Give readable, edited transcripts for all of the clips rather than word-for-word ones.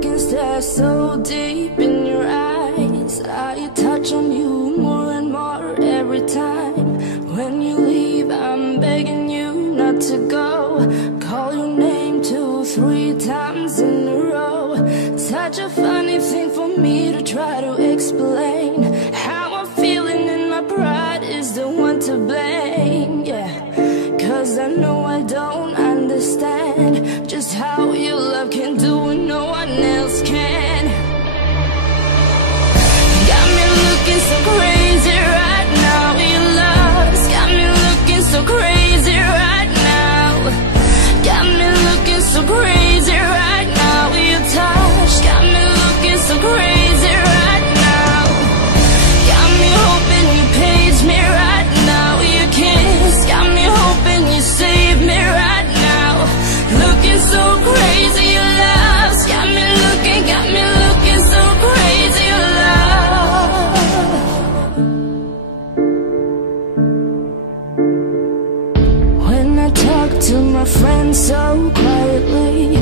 can stare so deep in your eyes. I touch on you more and more every time. When you leave, I'm begging you not to go. Call your name 2, 3 times in a row. Such a funny thing for me to try to explain. How I'm feeling and my pride is the one to blame, yeah. Cause I know I don't understand just how your love can do what no one else can. Got me looking so crazy right now. Your love's got me looking so crazy right now. Got me looking so crazy right now. Your touch got me looking so crazy right now. Got me hoping you page me right now. Your kiss got me hoping you save me right now. Looking so crazy, your love's got me looking so crazy, your love. When I talk to my friends so quietly,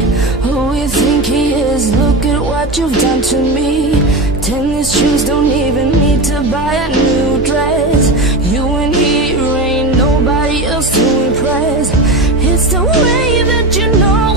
who you think he is? Look at what you've done to me. Tennis shoes, don't even need to buy a new dress. You and he ain't nobody else to impress. It's the way that you know